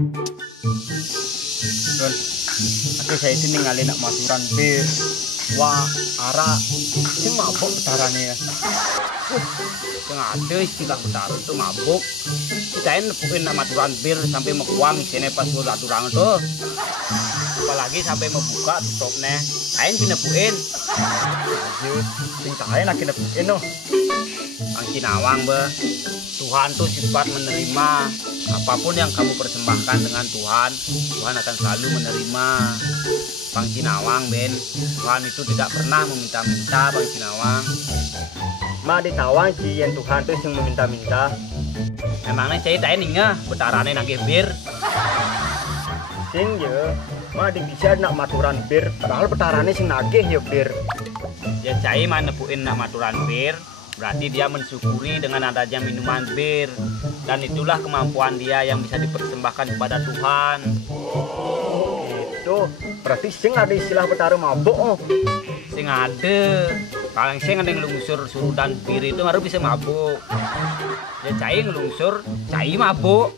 Don, aku saya itu ninggalin nak maturan bir, wah, ara, sing mabuk betarane ya. Yang ada istilah betar itu mabuk. Kita nepuin nak maturan bir sampai mekuam sini pas udah turang tuh. Apalagi sampai membuka tutupnya, kain dinepuin. Ayo, sing kain lagi nepuin no. Bang Cinawang be, Tuhan tuh sifat menerima. Apapun yang kamu persembahkan dengan Tuhan, Tuhan akan selalu menerima. Bang Cinawang Ben, Tuhan itu tidak pernah meminta-minta Bang Cinawang. Ma ditawang sih yang Tuhan tuh yang meminta-minta. Emangnya cerita ini nggak betarane nagih bir? Sing ya, ma bisa nak maturan bir, padahal betarane sing nagih ya bir. Ya cai mah nepuin nak maturan bir, berarti dia mensyukuri dengan adanya minuman bir. Dan itulah kemampuan dia yang bisa dipersembahkan kepada Tuhan. Itu berarti sing ada istilah betara mabuk. Oh. Sing ada. Kalau sing ada ngelungsur suruh dan bir itu baru bisa mabuk. Ya cai ngelungsur, cai mabuk.